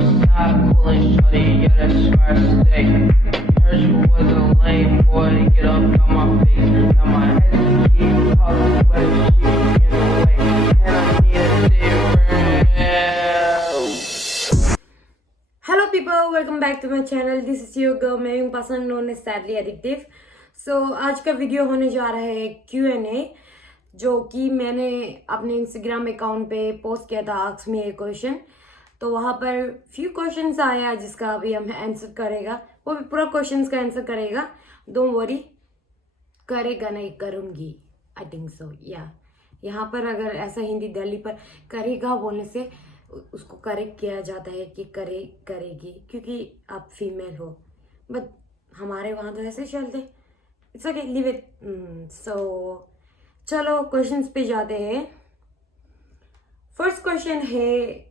side, pulling shorty, yeah, that's where I stay. Heard you was a lame boy, get up on my face. Now my head keep calling, sweater, she in the way. And I need a different. Hello people, welcome back to my channel. This is your girl मैं हूँ पसंद known as sadly addictive. So आज का video होने जा रहा है Q&A जो कि मैंने अपने इंस्टाग्राम अकाउंट पे पोस्ट किया था आस्क मी ए क्वेश्चन. तो वहाँ पर फ्यू क्वेश्चंस आया जिसका अभी हम आंसर करेगा. वो भी पूरा क्वेश्चंस का आंसर करेगा. डोंट वरी, करेगा नहीं करूँगी. आई थिंक सो या यहाँ पर अगर ऐसा हिंदी दिल्ली पर करेगा बोलने से उसको करेक्ट किया जाता है कि करेगी क्योंकि आप फीमेल हो. बट हमारे वहाँ तो ऐसे चलते. It's okay, leave it. So चलो क्वेश्चंस पे जाते हैं. फर्स्ट क्वेश्चन है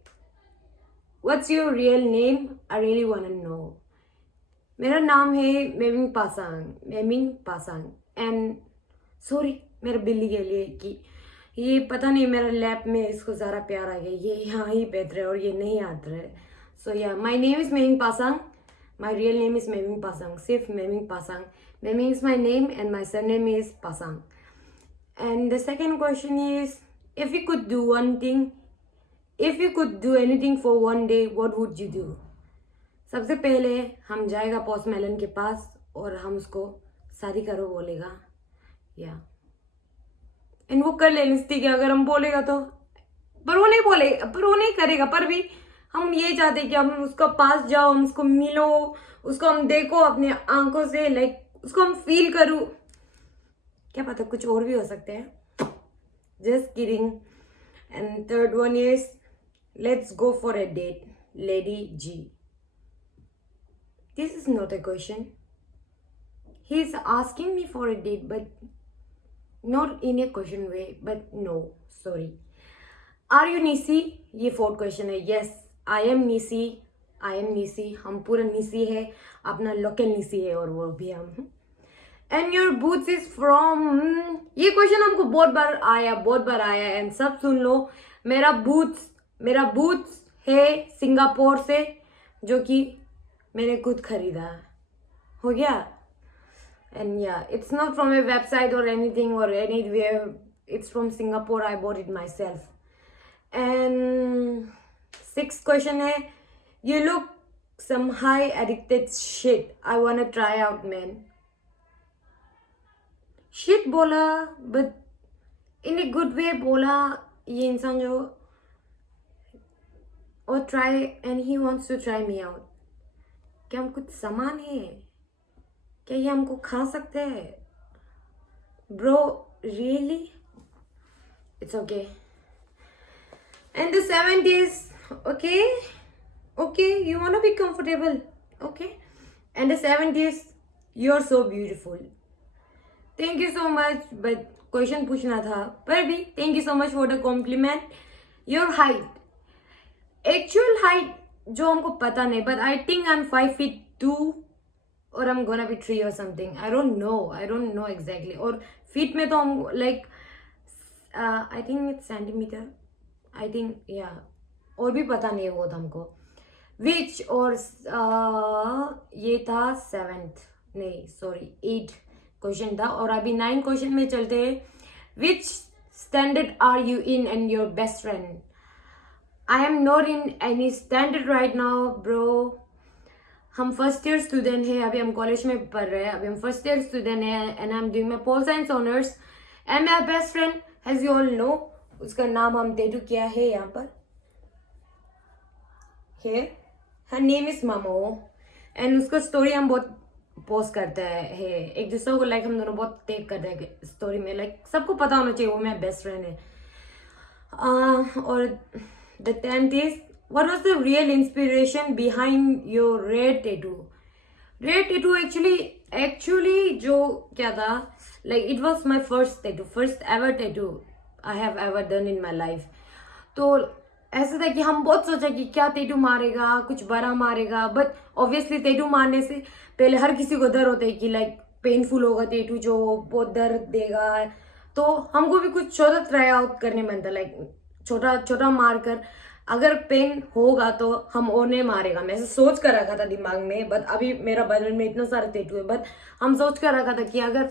what's your real name, I really want to know. मेरा नाम है मेमिंग पासांग. एंड सॉरी मेरा बिल्ली के लिए कि ये पता नहीं मेरा लैप में इसको ज़रा प्यार आ गया. ये यहाँ ही बैठ रहा है और ये नहीं आता है. So yeah my name is Meming Pasang. My real name is Meming Pasang. सिर्फ Meming Pasang. Meming is my name and my surname is Pasang. And the second question is if you could do anything for one day what would you do. सबसे पहले हम जाएगा post melon के पास और हम उसको शादी करो बोलेगा. या एंड वो कर लेनी थी कि अगर हम बोलेगा तो, पर वो नहीं करेगा. पर भी हम ये चाहते कि हम उसका पास जाओ, हम उसको मिलो, उसको हम देखो अपने आंखों से, लाइक उसको हम फील करूं. क्या पता कुछ और भी हो सकते हैं. Just kidding. And third one is let's go for a date lady ji. This is not a question. He is asking me for a date but not in a question way, but no, sorry. Are you Nisi? ये fourth question है. yes I am Nisi. हम पूरा Nisi है, अपना local Nisi है और वो भी हम. and your boots is from, ये क्वेश्चन हमको बहुत बार आया एंड सब सुन लो. मेरा बूट्स है सिंगापुर से जो कि मैंने खुद खरीदा. हो गया. And yeah, it's not from a website or anything or anywhere. It's from Singapore. I bought it myself. And sixth question है you look some high addicted shit. I wanna try out man. Shit बोला but in a good way बोला ये इंसान जो और try and he wants to try me out. क्या हम कुछ समान है? क्या ये हमको खा सकते हैं? Bro really? It's okay. And the seventh is okay you want to be comfortable. Okay. And the seventh is you are so beautiful. Thank you so much. But question पूछना था पर भी thank you so much for the compliment. Your height, actual height जो हमको पता नहीं, but I think I am 5'2" or I'm gonna be 3 or something. I don't know exactly. और feet में तो हम like I think it's centimeter. I think yeah. और भी पता नहीं है वो तो हमको. Which और ये था 8 क्वेश्चन था और अभी 9 क्वेश्चन में चलते हैं. Which standard are you in and your best friend? I am not in any standard right now, bro. हम फर्स्ट ईयर स्टूडेंट है. अभी हम कॉलेज में पढ़ रहे हैं. अभी हम फर्स्ट ईयर स्टूडेंट है and I am doing my pol science honours. And my best friend as you all know, उसका नाम हम टैटू किया है यहाँ पर. Her name is Mamo. And उसका स्टोरी हम बहुत पोस्ट करते हैं एक दूसरे को. लाइक हम दोनों बहुत टेक करते हैं स्टोरी में. लाइक सबको पता होना चाहिए वो मेरा बेस्ट फ्रेंड है. और the 10th is what was the real inspiration behind your red tattoo? Red tattoo actually जो क्या था, like it was my first ever tattoo I have ever done in my life. तो ऐसा था कि हम बहुत सोचा कि क्या टैटू मारेगा, कुछ बड़ा मारेगा. बट ऑब्वियसली टैटू मारने से पहले हर किसी को डर होता है कि लाइक पेनफुल होगा टैटू, जो बहुत दर्द देगा. तो हमको भी कुछ छोटा ट्राई आउट करने मन था, लाइक छोटा मार कर अगर पेन होगा तो हम और नहीं मारेगा। मैं ऐसे सोच कर रखा था दिमाग में, बट अभी मेरा बदन में इतना सारा टेटू है, बट हम सोच कर रखा था कि अगर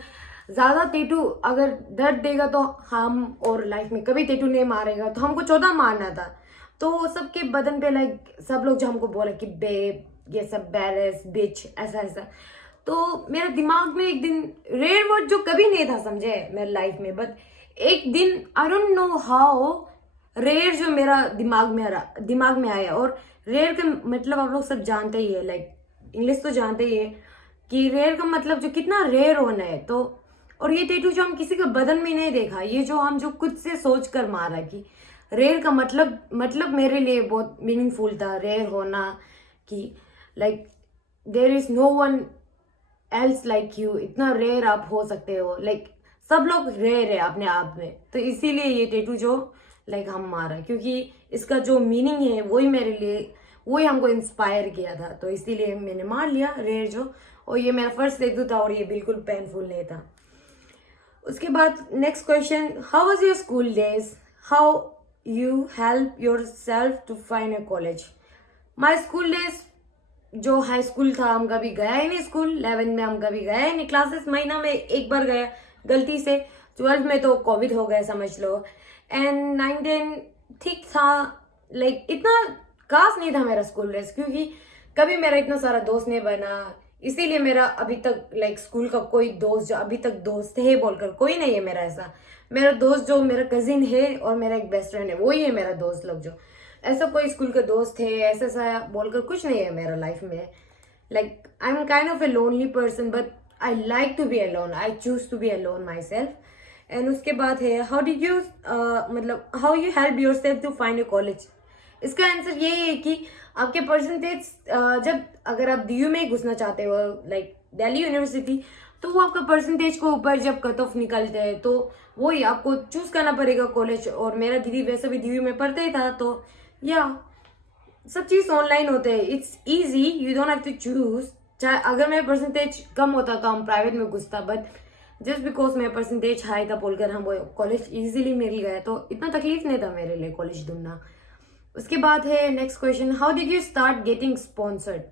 ज्यादा टेटू अगर दर्द देगा तो हम और लाइफ में कभी टेटू नहीं मारेगा, तो हमको 14 मारना था। तो सबके बदन पे लाइक सब लोग जो हमको बोले कि बेब ये सब बैलेंस बिच ऐसा ऐसा, तो मेरे दिमाग में एक दिन रेयर वर्ड जो कभी नहीं था समझे मेरे लाइफ में, बट एक दिन I don't know how rare जो मेरा दिमाग में आया। और रेयर का मतलब आप लोग सब जानते ही है, लाइक इंग्लिश तो जानते ही है कि रेयर का मतलब जो कितना रेयर होना है। तो और ये टैटू जो हम किसी के बदन में नहीं देखा, ये जो हम जो खुद से सोच कर मारा कि रेयर का मतलब मेरे लिए बहुत मीनिंगफुल था रेयर होना, कि like there is no one else like you, इतना रेयर आप हो सकते हो, लाइक सब लोग रेयर है अपने आप में। तो इसीलिए ये टैटू जो लाइक हम मारा, क्योंकि इसका जो मीनिंग है वही मेरे लिए, वही हमको इंस्पायर किया था, तो इसीलिए मैंने मार लिया रेयर जो। और ये मेरा फर्स्ट टैटू था और ये बिल्कुल पेनफुल नहीं था। उसके बाद next question, how was your school days, how you help yourself to find a college. My school days जो हाई स्कूल था, हम कभी गया ही नहीं स्कूल। 11 में हम कभी गया ही नहीं क्लासेस, महीना में एक बार गया गलती से। 12 में तो कोविड हो गया समझ लो। एंड 9, 10 ठीक था, लाइक इतना खास नहीं था मेरा स्कूल डेज, क्योंकि कभी मेरा इतना सारा दोस्त नहीं बना। इसीलिए मेरा अभी तक लाइक स्कूल का कोई दोस्त जो अभी तक दोस्त है बोलकर कोई नहीं है मेरा ऐसा। मेरा दोस्त जो मेरा कजिन है और मेरा एक बेस्ट फ्रेंड है, वही है मेरा दोस्त लोग। जो ऐसा कोई स्कूल का दोस्त है ऐसा ऐसा बोलकर कुछ नहीं है मेरा लाइफ में। Like I am kind of a lonely person, but I like to be alone, I choose to be alone myself. And उसके बाद है हाउ डिड यू मतलब how you help yourself to find a college. इसका answer ये है कि आपके percentage जब अगर आप DU में घुसना चाहते हो लाइक दिल्ली यूनिवर्सिटी, तो वो आपका परसेंटेज को ऊपर जब कट ऑफ निकलते हैं तो वही आपको चूज करना पड़ेगा कॉलेज। और मेरा दीदी वैसे भी DU में पढ़ते ही था, तो या सब चीज ऑनलाइन होते हैं, it's easy, you don't have to choose. चाहे अगर मेरा परसेंटेज कम होता तो हम प्राइवेट में घुसता, बट जस्ट बिकॉज मेरा परसेंटेज हाई था बोलकर हम कॉलेज इजीली मिल गए, तो इतना तकलीफ नहीं था मेरे लिए कॉलेज ढूंढना। उसके बाद है next question, how did you start getting sponsored.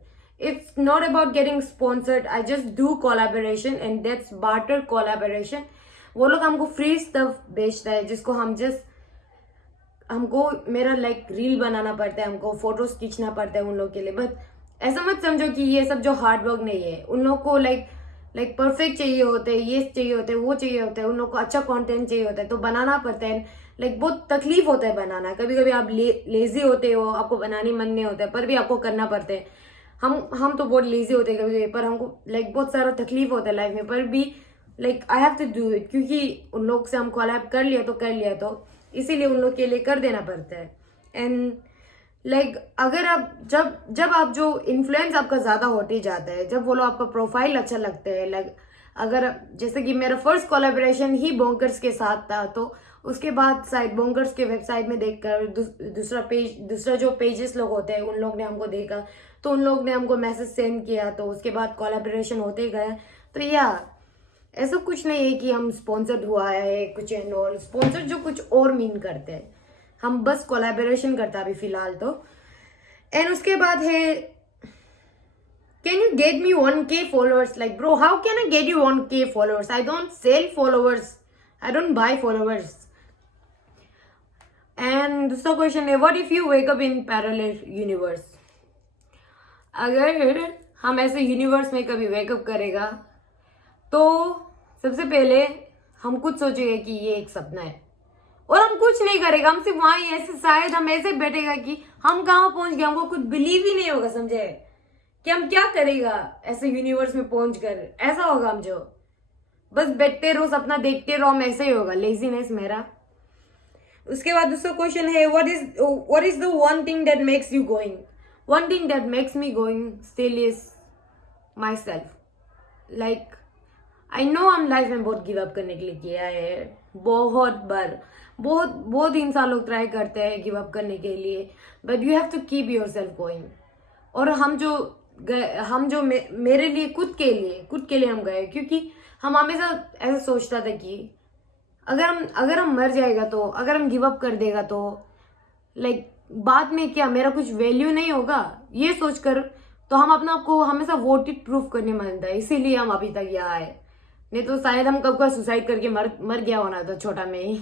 It's not about getting sponsored, I just do collaboration and that's barter collaboration. वो लोग हमको फ्री स्टफ बेचता है जिसको हम जस्ट हमको मेरा लाइक रील बनाना पड़ता है, हमको फोटोज खींचना पड़ता है उन लोग के लिए। बट ऐसा मत समझो कि ये सब जो हार्ड वर्क नहीं है, उन लोग को लाइक परफेक्ट चाहिए होते हैं, ये चाहिए होते हैं, वो चाहिए होता है, उन लोग को अच्छा कंटेंट चाहिए होता है, तो बनाना पड़ता है। लाइक बहुत तकलीफ होता है बनाना, कभी कभी आप लेजी होते हो, आपको बनाने मन नहीं होता है, पर भी आपको करना पड़ता है। हम तो बहुत लेजी होते हैं कभी कभी, पर हमको लाइक बहुत सारा तकलीफ होता है लाइफ में, पर भी like I have to do it, क्योंकि उन लोग से हम कोलैब कर लिया तो इसीलिए उन लोग के लिए कर देना पड़ता है। एंड लाइक अगर आप जब आप जो इन्फ्लुएंस आपका ज्यादा होते जाता है, जब वो लोग आपका प्रोफाइल अच्छा लगता है, लाइक अगर जैसे कि मेरा फर्स्ट कोलैबोरेशन ही बोंकर्स के साथ था, तो उसके बाद शायद बोंकर्स के वेबसाइट में देखकर दूसरा जो पेजेस लोग होते हैं उन लोग ने हमको देखा, तो उन लोग ने हमको मैसेज सेंड किया, तो उसके बाद कोलैबोरेशन होते गया। तो या ऐसा कुछ नहीं है कि हम स्पॉन्सर्ड हुआ है कुछ एंड ऑल, स्पॉन्सर जो कुछ और मीन करते हैं, हम बस कोलैबोरेशन करता अभी फिलहाल तो। एंड उसके बाद है can you get me 1K followers. Like bro how can I get you 1K followers, I don't sell followers, I don't buy followers. And दूसरा क्वेश्चन है what if you wake up in parallel universe. अगर हम ऐसे universe में कभी wake up करेगा तो सबसे पहले हम खुद सोचेंगे कि ये एक सपना है और हम कुछ नहीं करेगा, हम सिर्फ वहां ऐसे शायद हम ऐसे बैठेगा कि हम कहाँ पहुंच गए, हमको कुछ बिलीव ही नहीं होगा समझे कि हम क्या करेगा ऐसे यूनिवर्स में पहुंच कर। ऐसा होगा हम जो बस बैठते रहो सपना देखते रहो, हम ऐसे ही होगा, लेजीनेस मेरा। उसके बाद दूसरा क्वेश्चन है what is the one thing that makes you going. One thing that makes me going still is my self. Like I know हम लाइफ में बहुत गिव अप करने के लिए किया है, बहुत बार, बहुत इंसान लोग ट्राई करते हैं गिव अप करने के लिए, but you have to keep yourself going. और हम जो मेरे लिए खुद के लिए हम गए, क्योंकि हम हमेशा ऐसा सोचता था कि अगर हम मर जाएगा तो, अगर हम गिव अप कर देगा तो लाइक बाद में क्या मेरा कुछ वैल्यू नहीं होगा ये सोचकर, तो हम अपना आपको हमेशा वोटेड प्रूफ करने मानता है, इसीलिए हम अभी तक यहाँ आए। नहीं तो शायद हम कब का सुसाइड करके मर गया होना था छोटा में ही।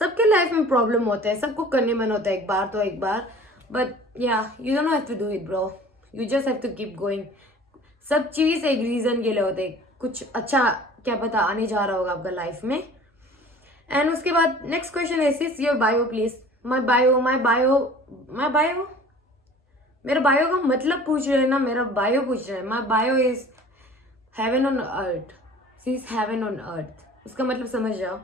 सबके लाइफ में प्रॉब्लम होता है, सबको करने मन होता है एक बार तो एक बार, बट या you don't have to do it bro, you just have to keep going. सब चीज एक रीजन के लिए होते हैं, कुछ अच्छा क्या पता आने जा रहा होगा आपका लाइफ में। एंड उसके बाद next question is your bio please. My bio मेरा बायो का मतलब पूछ रहे हैं ना, मेरा बायो पूछ रहे हैं। My bio is heaven on earth, she is heaven on earth. उसका मतलब समझ जाओ,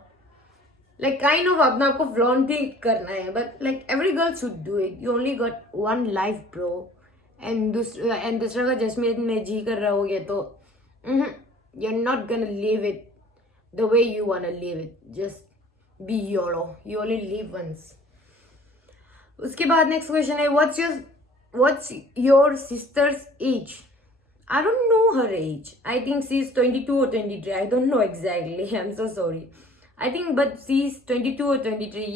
लाइक काइंड ऑफ अपना आपको फ्लॉन्ट ही करना है, but like every girl should do it. You only got one life bro. And दूसरा का जजमेंट में जी कर रहोगे तो you're not gonna live it the way you wanna live it. Just be YOLO. You only live once. उसके बाद next question है what's your sister's age? I don't know her age. I think she's 22 or 23. I don't know exactly. I'm so sorry. I think but she's 22 or 23.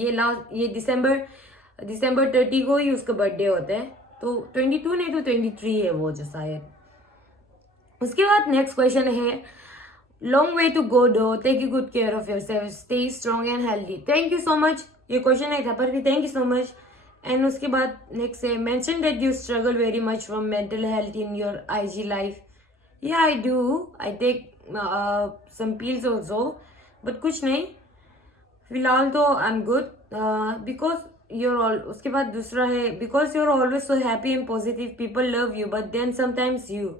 ये दिसंबर 30 को ही उसका birthday होता है, तो 22 नहीं तो 23 है वो जो शायद। उसके बाद नेक्स्ट क्वेश्चन है long way to go though, take you good care of yourself, stay strong and healthy. Thank you so much. ये क्वेश्चन नहीं था पर भी thank you so much. And उसके बाद नेक्स्ट है mention that you struggle very much from mental health in your IG life. Yeah I do, I take some pills also, but कुछ नहीं फिलहाल तो I am good because your all. उसके बाद दूसरा है because you are always so happy and positive, people love you but then sometimes you.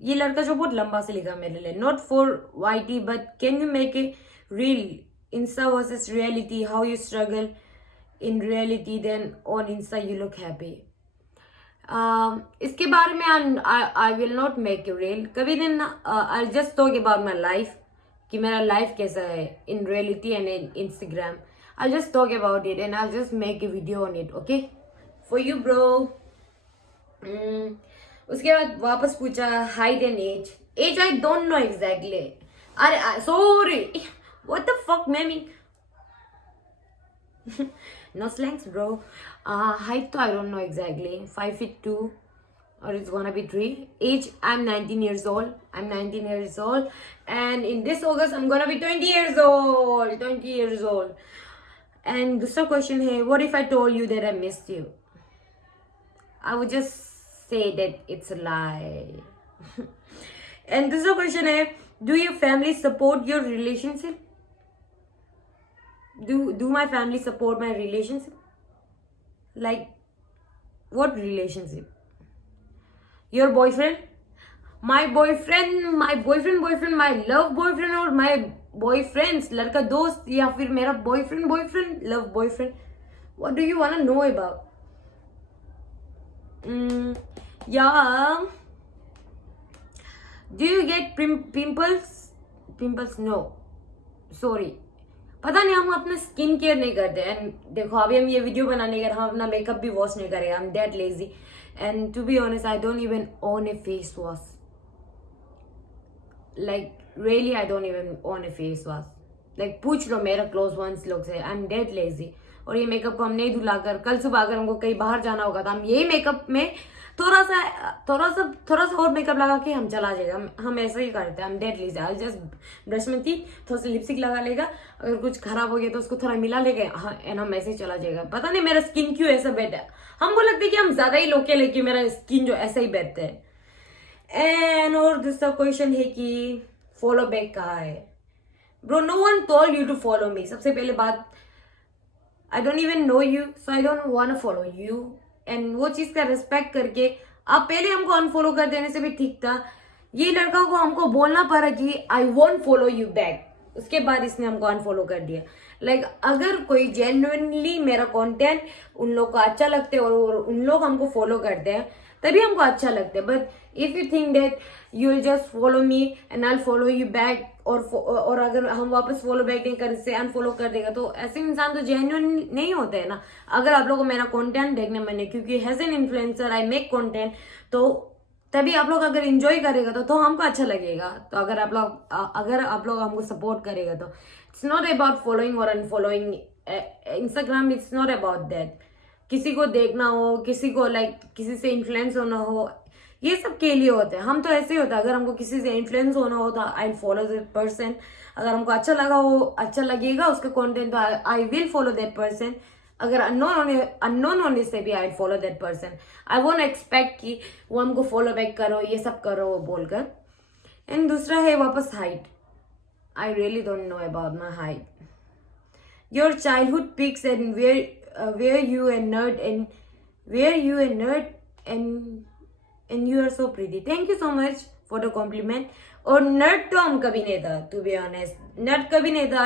ये लड़का जो बहुत लंबा से लिखा मेरे लिए, not for YT but can you make a reel Insta versus reality, how you struggle in reality then on Insta you look happy. इसके बारे में I will not make a reel कभी दिन। I just talk about my life कि मेरा life कैसा है in reality and in Instagram. I just talk about it and I just make a video on it, okay for you bro. उसके बाद वापस पूछा height and age I don't know exactly. अरे sorry what the fuck mummy no slangs bro. Height तो I don't know exactly, 5'2" or it's gonna be 3. Age I'm 19 years old. I'm 19 years old and in this August I'm gonna be 20 years old. 20 years old. And दूसरा question है what if I told you that I missed you? I would just say that it's a lie. And दूसरा question है do your family support your relationship? Do my family support my relationship? Like what relationship? Your boyfriend? My boyfriend, my love boyfriend और my boyfriends, लड़का दोस्त या फिर मेरा boyfriend, love boyfriend? What do you wanna know about? Yeah. Do you get pimples? Pimples? No. Sorry. पता नहीं हम अपना स्किन केयर नहीं करते। एंड देखो अभी हम ये वीडियो बनाने के हम अपना मेकअप भी वॉश नहीं करेंगे। I am that lazy and to be honest I don't even own a face wash. Like really I don't even own a face wash. Like पूछ लो मेरा क्लोज वंस लोग से, आई एम दैट लेजी। और ये makeup को हम नहीं धुलाकर कल सुबह अगर हमको कहीं बाहर जाना होगा तो हम यही मेकअप में थोड़ा सा और मेकअप लगा के हम चला जाएगा। हम ऐसा ही करते हैं। हम डेट लीजिए आई जस्ट ब्रश में थी थोड़ा सा लिपस्टिक लगा लेगा, अगर कुछ खराब हो गया तो उसको थोड़ा मिला लेगा, हाँ एंड हम ऐसे ही चला जाएगा। पता नहीं मेरा स्किन क्यों ऐसा बेट है, हमको लगता है कि हम ज्यादा ही लोकल है कि मेरा स्किन जो ऐसा ही बेट है। एंड और दूसरा क्वेश्चन है कि फॉलो बैक कहाँ है? Bro no one told you to follow me. सबसे पहले बात I don't even know you so I don't want to follow you. And वो चीज का रिस्पेक्ट करके आप पहले हमको अनफॉलो कर देने से भी ठीक था। ये लड़का को हमको बोलना पड़ा कि I won't follow you back, उसके बाद इसने हमको अनफॉलो कर दिया। लाइक अगर कोई जेन्युइनली मेरा कंटेंट उन लोग को अच्छा लगता है और उन लोग हमको फॉलो करते हैं तभी हमको अच्छा लगता है। But if you think that you will just follow me and I follow you back और अगर हम वापस फॉलो बैक नहीं कर से अनफॉलो कर देगा तो ऐसे इंसान तो जेन्युइन नहीं होते हैं ना। अगर आप लोगों को मेरा कंटेंट देखने मन है क्योंकि has an influencer I make content तो तभी आप लोग अगर एंजॉय करेगा तो हमको अच्छा लगेगा। तो अगर आप लोग हमको सपोर्ट करेगा तो इट्स नॉट अबाउट फॉलोइंग और unfollowing Instagram it's not about that, किसी को देखना हो, किसी को किसी से इन्फ्लुएंस होना हो, ये सब के लिए होते हैं। हम तो ऐसे ही होता है, अगर हमको किसी से इन्फ्लुएंस होना हो तो आई फॉलो दैट पर्सन, अगर हमको अच्छा लगेगा उसका कंटेंट तो I will follow that person, अगर अननोन होने से भी I follow that person. I won't expect कि वो हमको फॉलो बैक करो, ये सब करो बोलकर। एंड दूसरा है वापस height, I really don't know about my height. Your childhood pics and where you a nerd and you are so pretty. Thank you so much for the compliment. और nerd तो हम कभी नहीं था, टू बी ऑनेस्ट, नर्ड कभी नहीं था।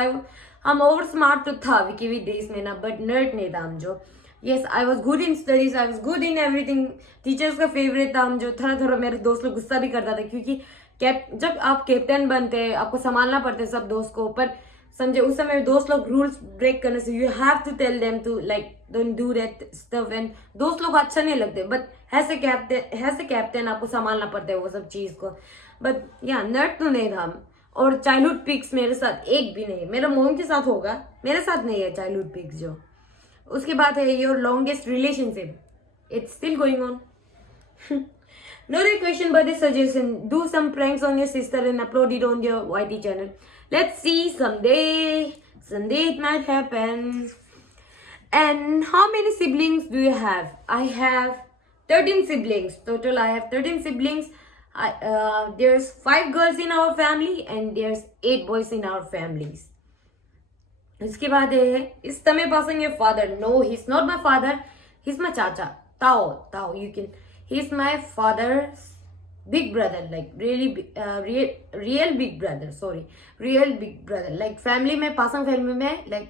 हम ओवर स्मार्ट तो था विकी वी डेज में ना, बट नर्ड नहीं था हम जो। Yes, I was good in studies, I was good in everything, teachers का फेवरेट था हम जो। थोड़ा मेरे दोस्त लोग गुस्सा भी करता था, क्योंकि जब आप कैप्टन बनते हैं आपको संभालना पड़ता है सब दोस्त को, पर समझे उस समय दोस्त लोग रूल्स ब्रेक करने से you have to tell them to don't do that stuff, and दोस्त लोग अच्छा नहीं लगते, बट एज ए कैप्टन आपको संभालना पड़ता है वो सब चीज को। बट या नर्ड तो नहीं था। और चाइल्डहुड पिक्स मेरे साथ एक भी नहीं, मेरा मोम के साथ होगा, मेरे साथ नहीं है चाइल्डहुड पिक्स जो। उसके बाद है your longest relationship, it's still going on. No question, but a suggestion. Do some pranks on your sister and upload it on your YT channel. Let's see, someday it might happen. And how many siblings do you have? I have 13 siblings. Total, I have 13 siblings. There's 5 girls in our family and there's 8 boys in our families. उसके बाद है, is Tame passing your father? No, he's not my father. He's my chacha. Tao, you can. He's my father's big brother, like really real big brother. Sorry, real big brother. Like family में, Pasang family में, like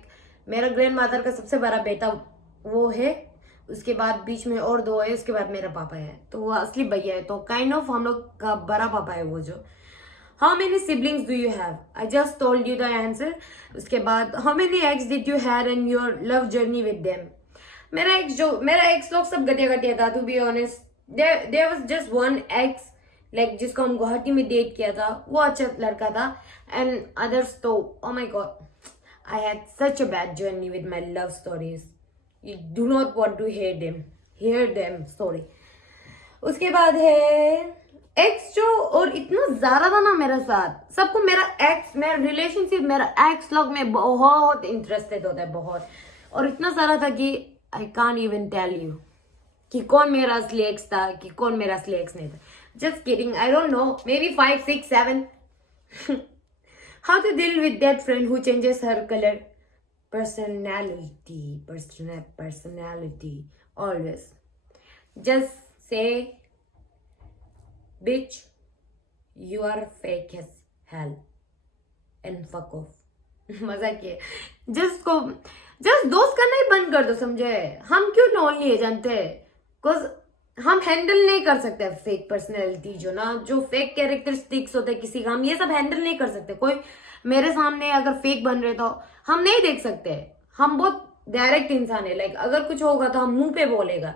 मेरा grand mother का सबसे बड़ा बेटा वो है, उसके बाद बीच में और 2 है, उसके बाद मेरा पापा है, तो वो असली भैया है, तो काइंड ऑफ हम लोग का बड़ा पापा है वो जो। How many siblings do you have? I just told you the answer. उसके बाद how many ex did you had in your love journey with them? मेरा ex लोग सब घटिया था, to be honest. There was just one ex, like जिसको हम गुवाहाटी में डेट किया था, वो अच्छा लड़का था, and others तो oh my god, I had such a bad journey with my love stories. You do not want to hear them. Sorry. उसके बाद है एक्स जो, और इतना ज्यादा था ना मेरे साथ, सबको मेरा रिलेशनशिप, मेरा एक्स लोग में बहुत इंटरेस्टेड होता है, बहुत, और इतना सारा था कि I can't even tell you कि कौन मेरा असली एक्स था, कि कौन मेरा असली एक्स नहीं था। Just kidding, I don't no, may be 5, 6, 7. How to deal with that friend who changes her color? Personality, always. Just say, bitch, you are fake as hell and fuck off. मजाक किए। Just दोस्त करना ही बंद कर दो, समझे? हम क्यों लोनली है जानते हैं? बिकॉज हम हैंडल नहीं कर सकते फेक पर्सनैलिटी जो ना, जो फेक कैरेक्टरिस्टिक्स होते हैं किसी का, हम ये सब हैंडल नहीं कर सकते। कोई मेरे सामने अगर फेक बन रहे तो हम नहीं देख सकते, हम बहुत डायरेक्ट इंसान है। लाइक अगर कुछ होगा तो हम मुंह पे बोलेगा,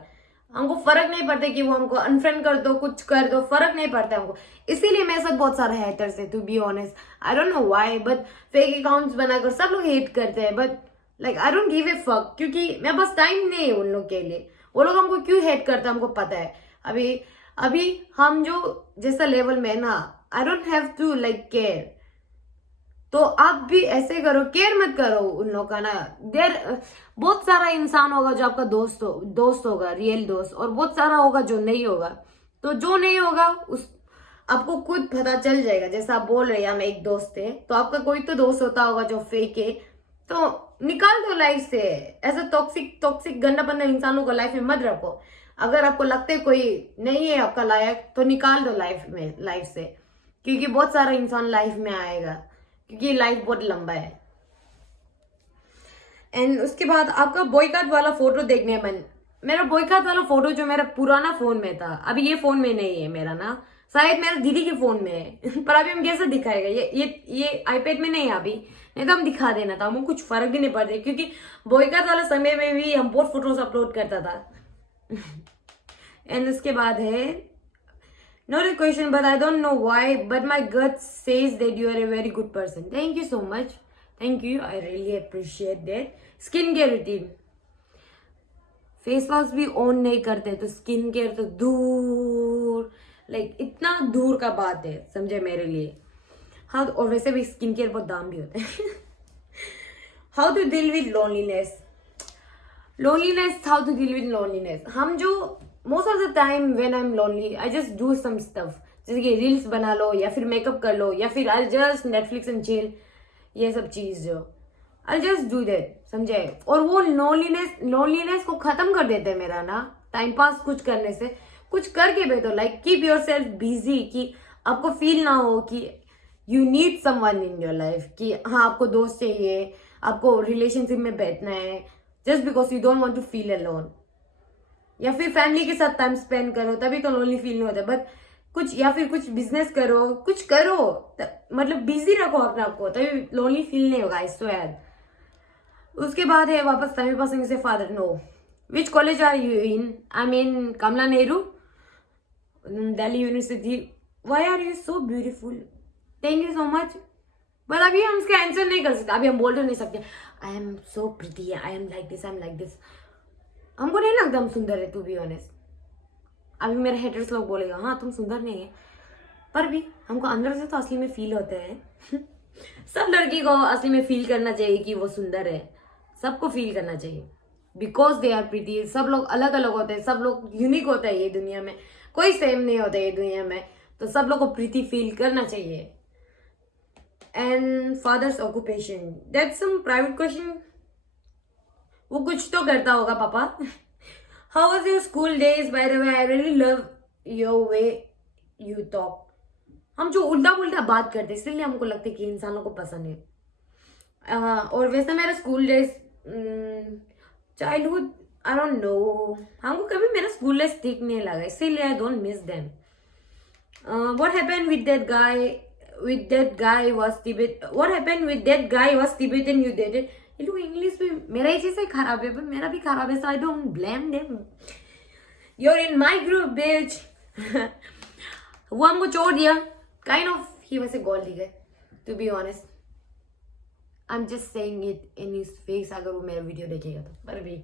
हमको फर्क नहीं पड़ता कि वो हमको अनफ्रेंड कर दो, कुछ कर दो, फर्क नहीं पड़ता हमको। इसीलिए मेरे साथ बहुत सारे हेटर्स है, to be honest. I don't know why, but fake accounts बनाकर सब लोग हेट करते हैं, but like I don't give a fuck, क्योंकि मेरे पास टाइम नहीं है उन लोग के लिए। वो लोग हमको क्यों हेट करते हैं हमको पता है। अभी हम जो जैसा लेवल में है ना, I don't have to like care, तो आप भी ऐसे करो, केयर मत करो उन लोगों का ना। बहुत सारा इंसान होगा जो आपका दोस्त होगा, रियल दोस्त, और बहुत सारा होगा जो नहीं होगा। तो जो नहीं होगा उस आपको खुद पता चल जाएगा। जैसा आप बोल रहे हैं हम एक दोस्त है, तो आपका कोई तो दोस्त होता होगा जो फेक है, तो निकाल दो लाइफ से। ऐसा टॉक्सिक गंदा बंदा इंसानों को लाइफ में मत रखो। अगर आपको लगता है कोई नहीं है आपका लायक, तो निकाल दो लाइफ से, क्योंकि बहुत सारा इंसान लाइफ में आएगा, क्योंकि लाइफ बहुत लंबा है। एंड उसके बाद आपका बॉयकॉट वाला फोटो देखने मन। मेरा बॉयकॉट वाला फोटो जो मेरा पुराना फोन में था, अभी ये फोन में नहीं है मेरा ना, शायद मेरा दीदी के फोन में है। पर अभी हम कैसे दिखाएगा, ये आईपैड में नहीं है अभी, नहीं तो हम दिखा देना था, हमको कुछ फर्क भी नहीं पड़ता, क्योंकि बॉयकॉट वाला समय में भी हम बहुत फोटोज अपलोड करता था। एंड उसके बाद है not a question, but I don't know why, but my gut says that you are a very good person. Thank you so much. Thank you, I really appreciate that. Skin care routine, face wash भी on नहीं करते तो skin care तो दूर, like इतना दूर का बात है, समझे मेरे लिए. हाँ, और वैसे भी स्किन केयर बहुत दाम भी होते हैं. How to deal with loneliness. How to deal with loneliness. हम जो most of the time when I am lonely I just do some stuff, जैसे कि रील्स बना लो या फिर मेकअप कर लो या फिर I just Netflix and chill, ये सब चीज जो आई जस्ट डू दैट, समझे. और वो लोनलीनेस को खत्म कर देते हैं मेरा ना टाइम पास कुछ करने से. कुछ करके बैठो, like keep your self busy, कि आपको फील ना हो कि you need someone in your life, कि हाँ आपको दोस्त चाहिए, आपको रिलेशनशिप में बैठना है, just because you don't want to feel alone. या फिर फैमिली के साथ टाइम स्पेंड करो, तभी तो लोनली फील नहीं होता. बट कुछ या फिर कुछ बिजनेस करो, कुछ करो, मतलब बिजी रखो अपने आप को, तभी लोनली फील नहीं होगा, आई स्वेयर. उसके बाद है वापस तभी पासिंग से father. No, which college are you in? I mean Kamala Nehru, Delhi university. Why are you so beautiful? Thank you so much. But अभी हम इसका आंसर नहीं कर सकते, अभी हम बोल तो नहीं सकते I am so pretty, I am like this, I am like this. हमको नहीं लगता हम सुंदर है, टू बी ऑनेस्ट. अभी मेरे हेटर्स लोग बोलेगा हाँ तुम सुंदर नहीं है, पर भी हमको अंदर से तो असली में फील होते हैं. सब लड़की को असली में फील करना चाहिए कि वो सुंदर है, सबको फील करना चाहिए, बिकॉज दे आर प्रीटी. सब लोग अलग अलग होते हैं, सब लोग यूनिक होता है ये दुनिया में, कोई सेम नहीं होता ये दुनिया में, तो सब लोग को प्रीति फील करना चाहिए. And father's occupation, that's some private question. वो कुछ तो करता होगा पापा. How was your school days? By the way I really love your way you talk. हम जो उल्टा पुल्टा बात करते हैं इसलिए हमको लगता है कि इंसानों को पसंद है. और वैसे मेरा school days, childhood, I don't no, हमको कभी मेरा स्कूल डेज ठीक नहीं लगा, इसीलिए I don't miss them. What happened with that guy? What happened with that guy was Tibetan you dated? ये लोग इंग्लिश में मेरा ही चीज खराब है, पर मेरा भी खराब है, so I don't blame them. You're in my group, bitch. वो हमको छोड़ दिया. Kind of, he was a gold digger, to be honest. I'm just saying it in his face अगर वो मेरा वीडियो देखेगा तो. पर भी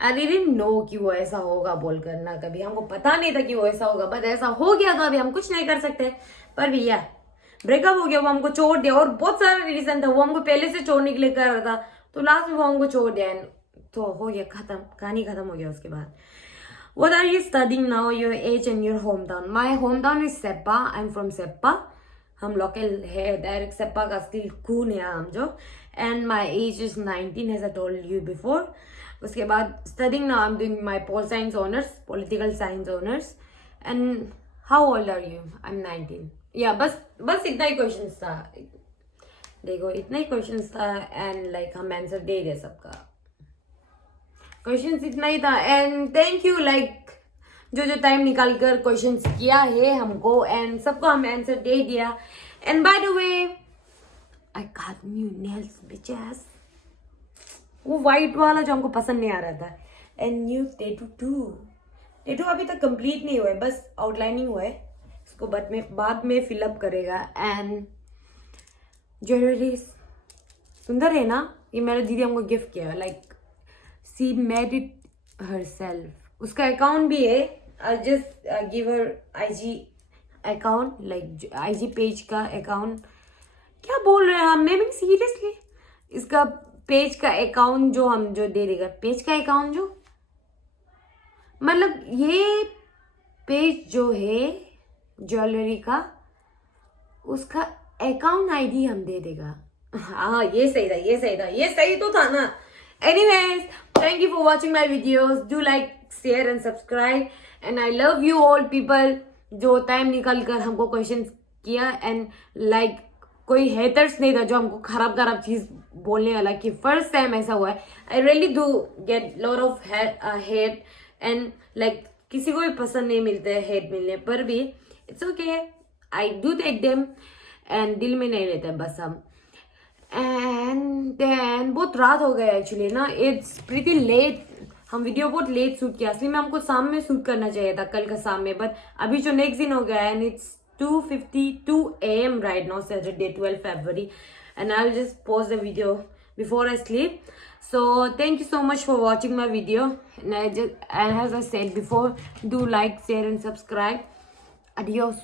I didn't know कि वो ऐसा होगा बोलकर ना, कभी हमको पता नहीं था कि वो ऐसा होगा, बट ऐसा हो गया तो अभी हम कुछ नहीं कर सकते. पर भी यार ब्रेकअप हो गया, वो हमको छोड़ दिया, और बहुत सारा रीजन था. वो हमको पहले से छोड़ने के लिए कर रहा था, तो लास्ट में वो हमको छोड़ दिया, तो हो गया खत्म, कहानी खत्म हो गया. उसके बाद What are you studying now? Your age and your hometown? My hometown is Seppa. I'm from Seppa. हम लोकल है, डायरेक्ट सेप्पा का स्टिल खून है हम जो. And my age is 19 as I told you before. उसके बाद studying now, I'm doing my pol science honors, political science honors. And how old are you? I'm 19. Yeah, बस इतना ही क्वेश्चन था. देखो इतना ही क्वेश्चन था, एंड लाइक हम answer दे दे सबका. क्वेश्चन इतना ही था. एंड थैंक यू लाइक जो टाइम निकाल कर क्वेश्चन किया है हमको, एंड सबको हम आंसर दे दिया. And by the way I got new nails bitches. वो वाइट वाला जो हमको पसंद नहीं आ रहा था. एंड न्यू टेटू अभी तक कंप्लीट नहीं हुआ है, बस आउटलाइनिंग हुआ है, इसको बाद में फिलअप करेगा. एंड ज्वेलरी सुंदर है ना, ये मेरा दीदी हमको गिफ्ट किया, like C made it herself. उसका अकाउंट भी है, I just give her IG account, like IG page का अकाउंट. क्या बोल रहे हैं हम, मैं सीरियसली इसका पेज का अकाउंट जो दे देगा, पेज का अकाउंट जो मतलब ये पेज जो है ज्वेलरी का, उसका अकाउंट ID हम दे देगा. हाँ ये सही तो था ना. Anyways, thank you for watching my videos. Do like, share and subscribe. And I love you all people जो टाइम निकल कर हमको क्वेश्चन किया. एंड लाइक कोई हेटर्स नहीं था जो हमको खराब चीज बोलने वाला, कि फर्स्ट टाइम ऐसा हुआ है. I really do get lot of hate, and like किसी को भी पसंद नहीं मिलते हेट मिलने पर भी. It's okay, I do take them, and दिल में नहीं रहता बस हम. एंड देन बहुत रात हो गया एक्चुअली ना, इट्स प्रीटी लेट. हम वीडियो बहुत लेट शूट किया, असली में हमको शाम में शूट करना चाहिए था, कल का शाम में, बट अभी जो नेक्स्ट दिन हो गया, and it's 2:52 AM right now, Saturday 12 February. and I'll just pause the video before I sleep. So thank you so much for watching my video, and as I said before, do like, share and subscribe. Adios.